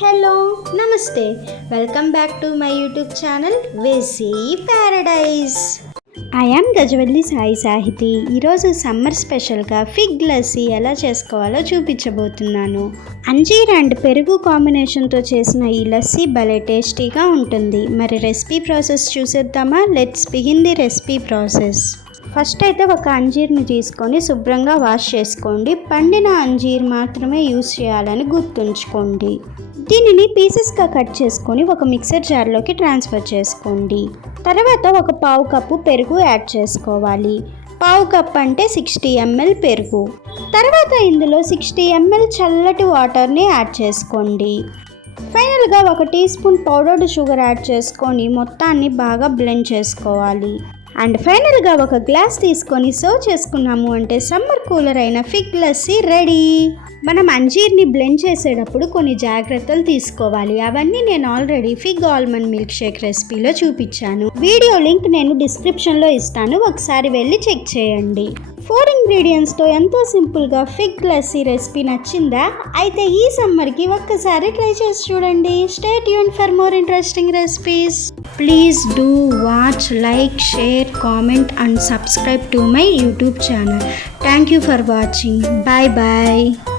Hello నమస్తే welcome back to my YouTube channel వేసీ paradise. I am Gajavalli Sai Sahiti. ఈరోజు summer స్పెషల్గా ఫిగ్ లస్సీ ఎలా చేసుకోవాలో చూపించబోతున్నాను. అంజీర్ అండ్ పెరుగు కాంబినేషన్తో చేసిన ఈ లస్సీ భలే టేస్టీగా ఉంటుంది. మరి రెసిపీ ప్రాసెస్ చూసేద్దామా? Let's begin the recipe process. First అయితే ఒక అంజీర్ని తీసుకొని శుభ్రంగా వాష్ చేసుకోండి. పండిన అంజీర్ మాత్రమే యూస్ చేయాలని గుర్తుంచుకోండి. దీనిని పీసెస్గా కట్ చేసుకొని ఒక మిక్సర్ జార్లోకి ట్రాన్స్ఫర్ చేసుకోండి. తర్వాత ఒక పావు కప్పు పెరుగు యాడ్ చేసుకోవాలి. పావు కప్ అంటే 60 ml పెరుగు. తర్వాత ఇందులో 60 ml చల్లటి వాటర్ని యాడ్ చేసుకోండి. ఫైనల్గా 1 teaspoon powdered sugar add చేసుకొని మొత్తాన్ని బాగా బ్లెండ్ చేసుకోవాలి. అండ్ ఫైనల్గా ఒక గ్లాస్ తీసుకొని సర్వ్ చేసుకున్నాము అంటే సమ్మర్ కూలర్ అయిన ఫిగ్ లస్సీ రెడీ. మనం అంజీర్ని బ్లెండ్ చేసేటప్పుడు కొన్ని జాగ్రత్తలు తీసుకోవాలి. అవన్నీ నేను already fig almond milk shake రెసిపీలో చూపించాను. వీడియో లింక్ నేను డిస్క్రిప్షన్లో ఇస్తాను, ఒకసారి వెళ్ళి చెక్ చేయండి. 4 ఇంగ్రీడియంట్స్తో ఎంతో సింపుల్గా ఫిగ్ లస్సీ రెసిపీ నచ్చిందా? అయితే ఈ సమ్మర్కి ఒక్కసారి ట్రై చేసి చూడండి. Stay tune for more interesting recipes. Please do watch, like, share, comment and subscribe to my YouTube channel. Thank you for watching. Bye bye.